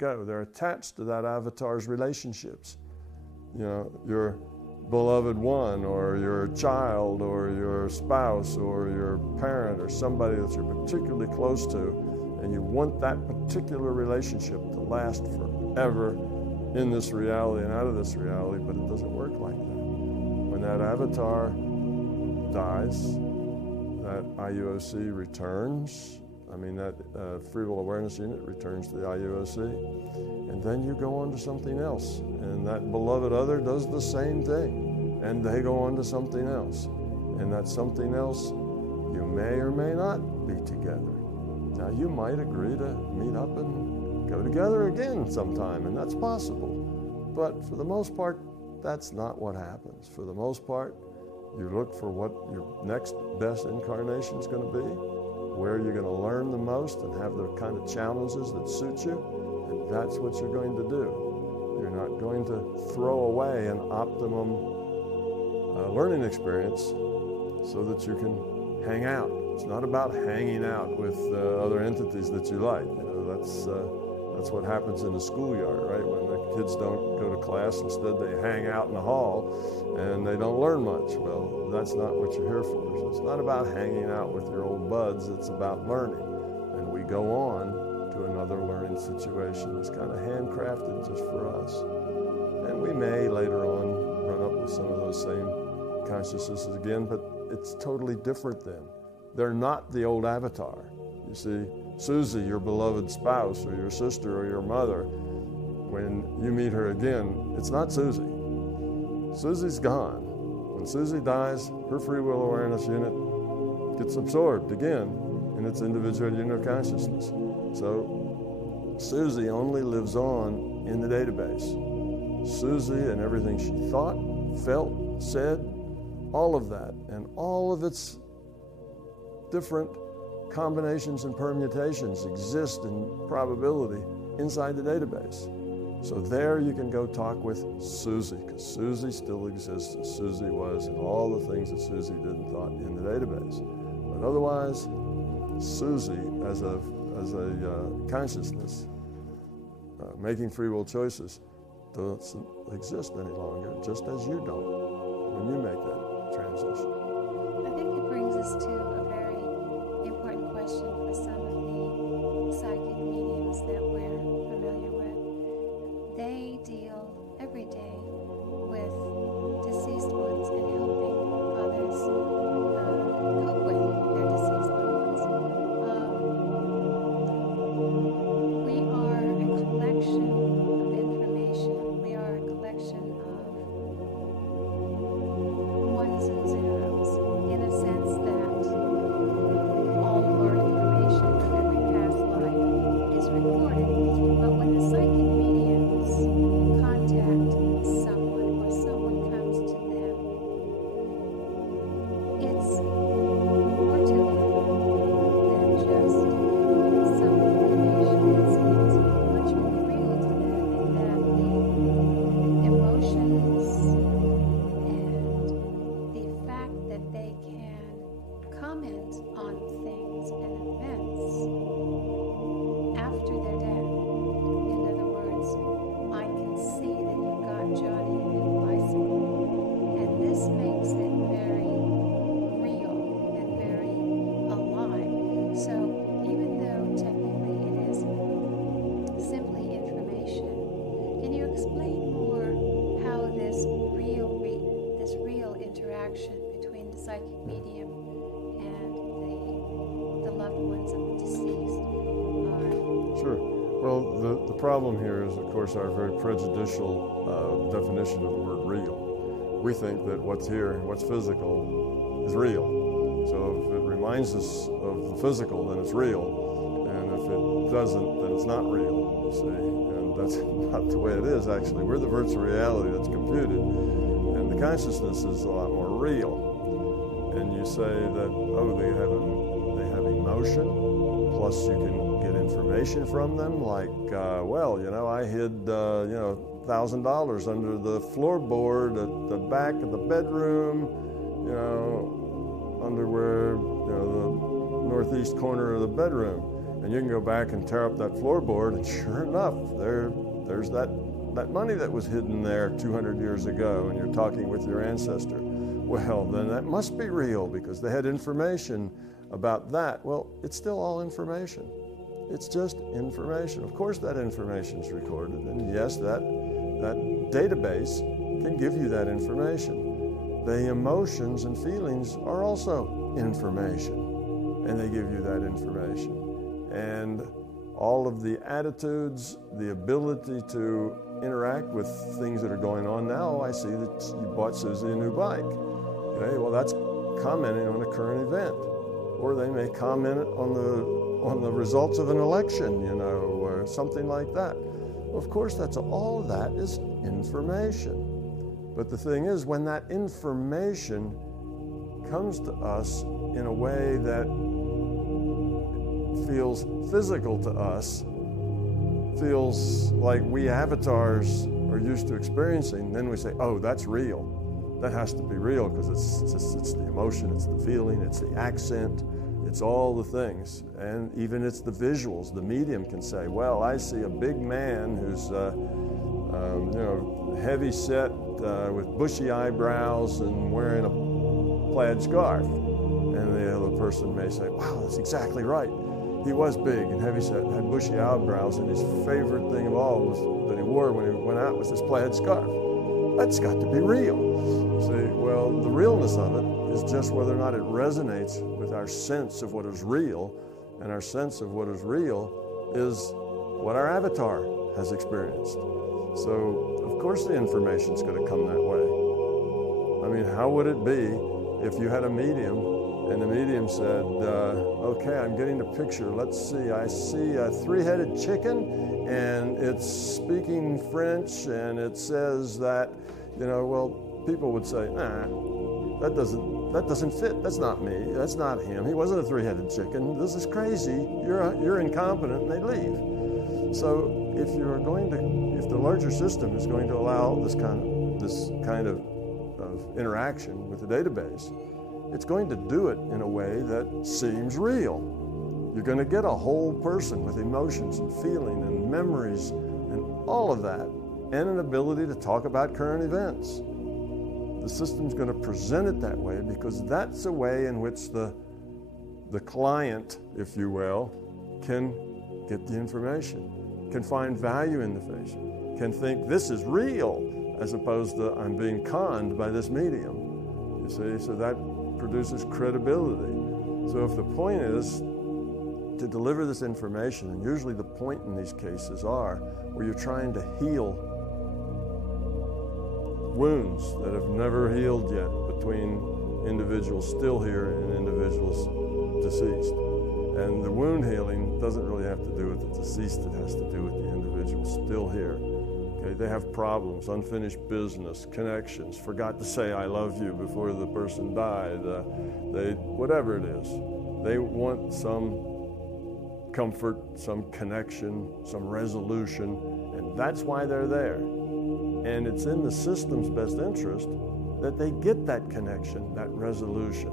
go. They're attached to that avatar's relationships. You know, your beloved one, or your child, or your spouse, or your parent, or somebody that you're particularly close to, and you want that particular relationship to last forever in this reality and out of this reality, but it doesn't work like that. When that avatar dies, that IUOC returns. I mean, that free will awareness unit returns to the IUOC, and then you go on to something else, and that beloved other does the same thing, and they go on to something else, and that something else, you may or may not be together. Now, you might agree to meet up and go together again sometime, and that's possible, but for the most part, that's not what happens. For the most part, you look for what your next best incarnation is going to be, where you're going to learn the most and have the kind of challenges that suit you, and that's what you're going to do. You're not going to throw away an optimum learning experience so that you can hang out. It's not about hanging out with other entities that you like. You know, that's what happens in the schoolyard, right? When the kids don't go to class, instead they hang out in the hall and they don't learn much. Well, that's not what you're here for. So it's not about hanging out with your old buds, it's about learning. And we go on to another learning situation that's kind of handcrafted just for us. And we may later on run up with some of those same consciousnesses again, but it's totally different then. They're not the old avatar. You see, Susie, your beloved spouse, or your sister, or your mother, when you meet her again, it's not Susie. Susie's gone. When Susie dies, her free will awareness unit gets absorbed again in its individual unit of consciousness. So Susie only lives on in the database. Susie and everything she thought, felt, said, all of that, and all of its different combinations and permutations exist in probability inside the database. So there you can go talk with Susie, because Susie still exists as Susie was, and all the things that Susie did and thought in the database. But otherwise, Susie as a consciousness making free will choices doesn't exist any longer, just as you don't when you make that transition. I think it brings us to a very important question for some of the psychic mediums that we're familiar with. They deal every day with deceased ones and helping others cope with their deceased loved ones. We are a collection of information. We are a collection of ones and zeros, in a sense that all of our information from every past life is recorded. But when the psychic mediums contact someone or someone comes to them, it's more to them than just some information. It's much more real to them in that the emotions and the fact that they can comment on things and events after their death. In other words, I can see that you've got Johnny in a bicycle, and this makes it very real and very alive. So even though technically it is simply information, can you explain more how this real interaction between the psychic medium and the loved ones of the deceased are? Sure. Well, the problem here is, of course, our very prejudicial definition of the word real. We think that what's here, what's physical, is real. So if it reminds us of the physical, then it's real. And if it doesn't, then it's not real, you see. And that's not the way it is, actually. We're the virtual reality that's computed. And the consciousness is a lot more real. And you say that, oh, they have emotion, plus you can get information from them, like, well, you know, I hid, $1,000 under the floorboard at the back of the bedroom, you know, under where, you know, the northeast corner of the bedroom. And you can go back and tear up that floorboard, and sure enough, there's that money that was hidden there 200 years ago, and you're talking with your ancestor. Well, then that must be real because they had information about that. Well, it's still all information. It's just information. Of course that information is recorded, and yes, that database can give you that information. The emotions and feelings are also information, and they give you that information. And all of the attitudes, the ability to interact with things that are going on now. I see that you bought Susie a new bike. Okay, well, that's commenting on a current event. Or they may comment on the results of an election, you know, or something like that. Of course, all of that is information. But the thing is, when that information comes to us in a way that feels physical to us, feels like we avatars are used to experiencing, then we say, oh, that's real. That has to be real because it's the emotion, it's the feeling, it's the accent, it's all the things. And even it's the visuals. The medium can say, well, I see a big man who's heavy set with bushy eyebrows and wearing a plaid scarf. And the other person may say, wow, that's exactly right. He was big and heavyset, had bushy eyebrows, and his favorite thing of all was that he wore when he went out was this plaid scarf. That's got to be real. See, well, the realness of it is just whether or not it resonates with our sense of what is real, and our sense of what is real is what our avatar has experienced. So, of course the information's going to come that way. I mean, how would it be if you had a medium and the medium said, okay, I'm getting a picture. Let's see, I see a three-headed chicken and it's speaking French and it says that, you know, well, people would say, nah, that doesn't fit. That's not me. That's not him. He wasn't a three-headed chicken. This is crazy. You're incompetent, and they leave. So if the larger system is going to allow this kind of interaction with the database, it's going to do it in a way that seems real. You're going to get a whole person with emotions and feeling and memories and all of that, and an ability to talk about current events. The system's going to present it that way because that's a way in which the client, if you will, can get the information, can find value in the information, can think this is real as opposed to I'm being conned by this medium. You see, so that produces credibility. So if the point is to deliver this information, and usually the point in these cases are where you're trying to heal wounds that have never healed yet between individuals still here and individuals deceased. And the wound healing doesn't really have to do with the deceased, it has to do with the individual still here. Okay, they have problems, unfinished business, connections, forgot to say I love you before the person died, whatever it is. They want some comfort, some connection, some resolution, and that's why they're there. And it's in the system's best interest that they get that connection, that resolution,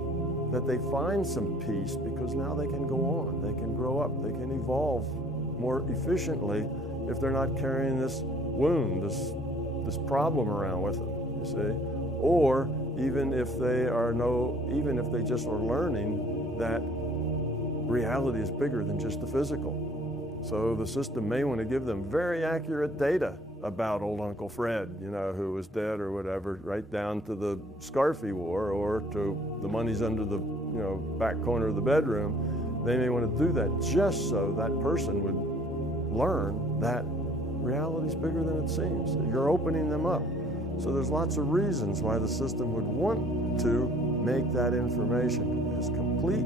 that they find some peace because now they can go on, they can grow up, they can evolve more efficiently if they're not carrying this wound, this problem around with them, you see. Or even if they just are learning that reality is bigger than just the physical. So the system may want to give them very accurate data about old Uncle Fred, you know, who was dead or whatever, right down to the scarf he wore or to the money's under the, you know, back corner of the bedroom. They may want to do that just so that person would learn that reality is bigger than it seems. You're opening them up. So there's lots of reasons why the system would want to make that information as complete,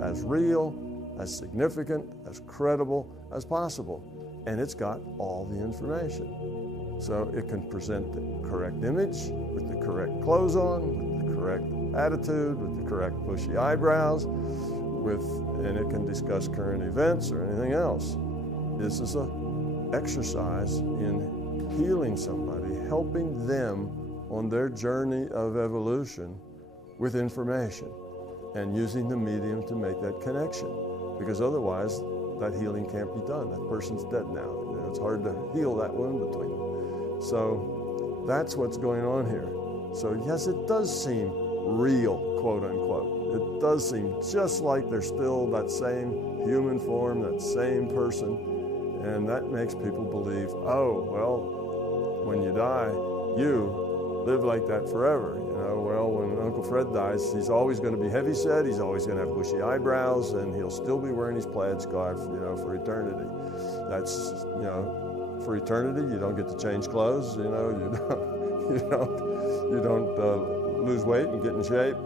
as real, as significant, as credible as possible. And it's got all the information. So it can present the correct image with the correct clothes on, with the correct attitude, with the correct bushy eyebrows, and it can discuss current events or anything else. This is an exercise in healing somebody, helping them on their journey of evolution with information and using the medium to make that connection. Because otherwise, that healing can't be done. That person's dead now. You know, it's hard to heal that wound between them. So that's what's going on here. So yes, it does seem real, quote unquote. It does seem just like they're still that same human form, that same person, and that makes people believe, oh, well, when you die, you live like that forever. You know, well, when Uncle Fred dies, he's always going to be heavyset, he's always going to have bushy eyebrows, and he'll still be wearing his plaid scarf, you know, for eternity. That's, you know, for eternity, you don't get to change clothes, you know, you don't lose weight and get in shape,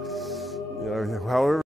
you know, however